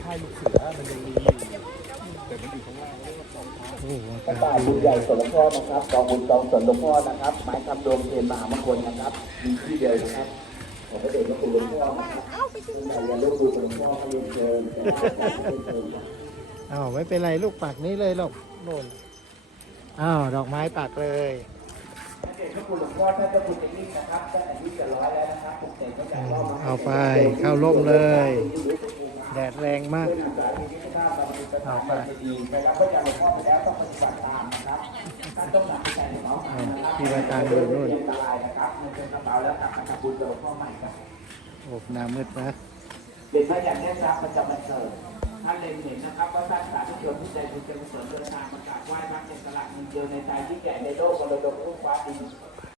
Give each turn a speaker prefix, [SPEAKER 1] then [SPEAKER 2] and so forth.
[SPEAKER 1] ค่ายลูกเสือมันยังมีอยู่แต่มันอยู่ข้างล่างเรียกว่าสองท้า
[SPEAKER 2] โอ้โห
[SPEAKER 3] พระป่าบุญใหญ่สวนหลวงพ่อนะครับกองบุญกองสวนหลวงพ่อนะครับไม้คำดวงเทียนมหามงคลนะครับมีที่เดียวนะครับขอพระเดชพระคุณหลวงพ่อนะครับอย่าลูกดูหลวงพ่อให้เรียนเชิญ
[SPEAKER 2] อ้าวไม่เป็นไรลูกปักนี้เลยหรอกโน่นอ้าวดอกไม้ปักเลย
[SPEAKER 3] พระเดชพระคุณหลวงพ่อท่านเจ้าคุณจะยิ่งนะครับท่านอายุจะร้อยแล้วนะครับปลุกเสกตั้งแต่รอบ
[SPEAKER 2] เอาไปเข้าร่มเลยแดดแรงมาก
[SPEAKER 3] เป็นอาสาที่ที่บ้านเราเป็นประธานในดีนะครับเพราะอย่างหลวงพ่อไปแล้วต้องปฏิบัติตามนะครับท่านต้องหนักใจในน้องนะครับ
[SPEAKER 2] ที่ว่าการเดินนู่น
[SPEAKER 3] เรียนอันตรายนะครับเงินเป็นกระเป๋าแล้วกลับมาทำบุญกับหลวงพ่อใหม่ครับ
[SPEAKER 2] โอ้หน้ามืดนะ
[SPEAKER 3] เด็กพระอย่างแน่ทราบประจำวันเกิดท่านเล็งเห็นนะครับว่าท่านสาธุชนที่ใจบุญใจกุศลเดินทางมากราบไหว้พระเป็นตลาดหนึ่งเดียวในใจที่ใหญ่ในโลกมรดกลูกฟ้าดิน